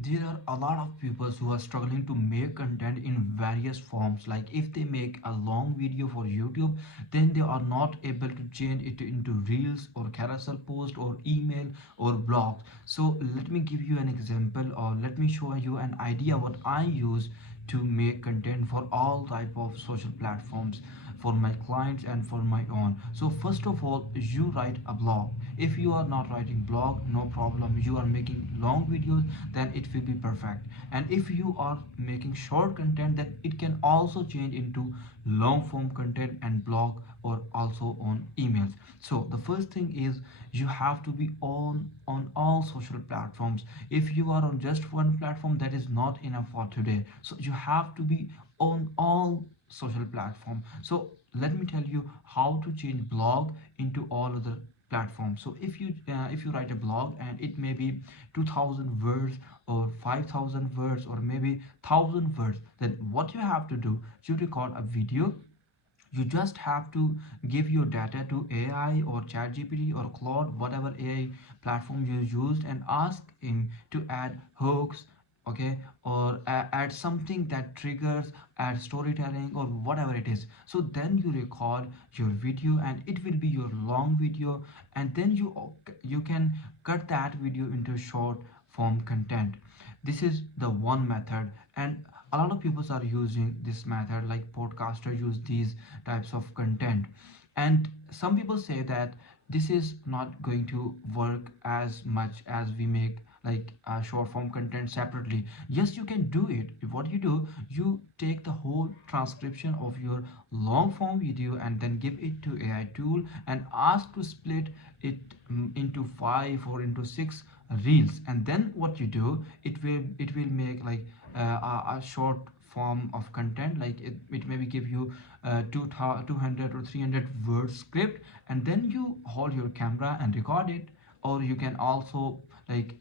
There are a lot of people who are struggling to make content in various forms. Like if they make a long video for YouTube, then they are not able to change it into reels or carousel post or email or blogs. So let me give you an example, or let me show you an idea what I use to make content for all type of social platforms, for my clients and for my own. So first of all, you write a blog. If you are not writing blog, no problem, you are making long videos, then it will be perfect. And if you are making short content, then it can also change into long form content and blog, or also on emails. So the first thing is, you have to be on all social platforms. If you are on just one platform, that is not enough for today. So you have to be on all social platform. So let me tell you how to change blog into all other platforms. So if you write a blog and it may be 2000 words or 5000 words or maybe 1000 words, then what you have to do, you record a video. You just have to give your data to AI or ChatGPT or Claude, whatever AI platform you used, and ask him to add hooks, okay, or add something that triggers, add storytelling or whatever it is. So then you record your video and it will be your long video, and then you can cut that video into short form content. This is the one method, and a lot of people are using this method, like podcaster use these types of content. And some people say that this is not going to work as much as we make like short form content separately. Yes, you can do it. What you do, you take the whole transcription of your long form video and then give it to AI tool and ask to split it into 5 or into 6 reels. And then what you do, it will make like a short form of content, like it maybe give you 200 or 300 word script, and then you hold your camera and record it. Or you can also like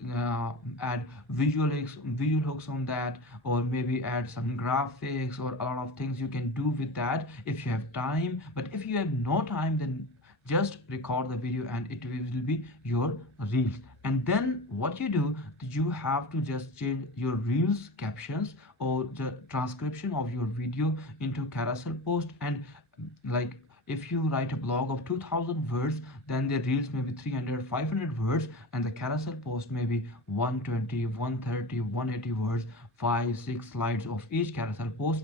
add visual hooks on that, or maybe add some graphics, or a lot of things you can do with that if you have time. But if you have no time, then just record the video and it will be your reels. And then what you do, you have to just change your reels captions or the transcription of your video into carousel post. And like if you write a blog of 2000 words, then the reels may be 300 500 words, and the carousel post may be 120 130 180 words, 5 6 slides of each carousel post.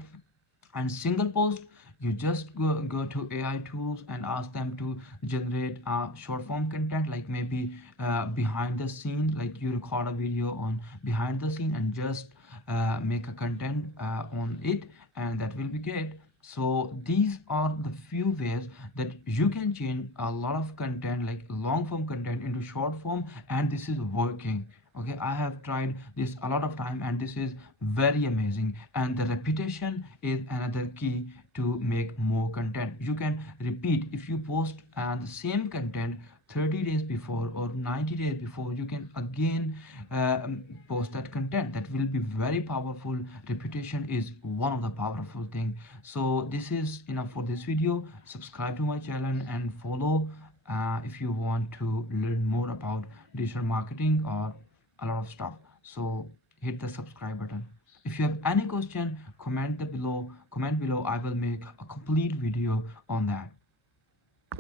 And single post, you just go to AI tools and ask them to generate short form content, like maybe behind the scene, like you record a video on behind the scene and just make a content on it, and that will be great. So these are the few ways that you can change a lot of content, like long form content, into short form, and this is working. Okay, I have tried this a lot of time and this is very amazing. And the repetition is another key to make more content. You can repeat. If you post the same content 30 days before or 90 days before, you can again post that content. That will be very powerful. Repetition is one of the powerful thing. So this is enough for this video. Subscribe to my channel and follow if you want to learn more about digital marketing or a lot of stuff. So hit the subscribe button. If you have any question, comment below. I will make a complete video on that.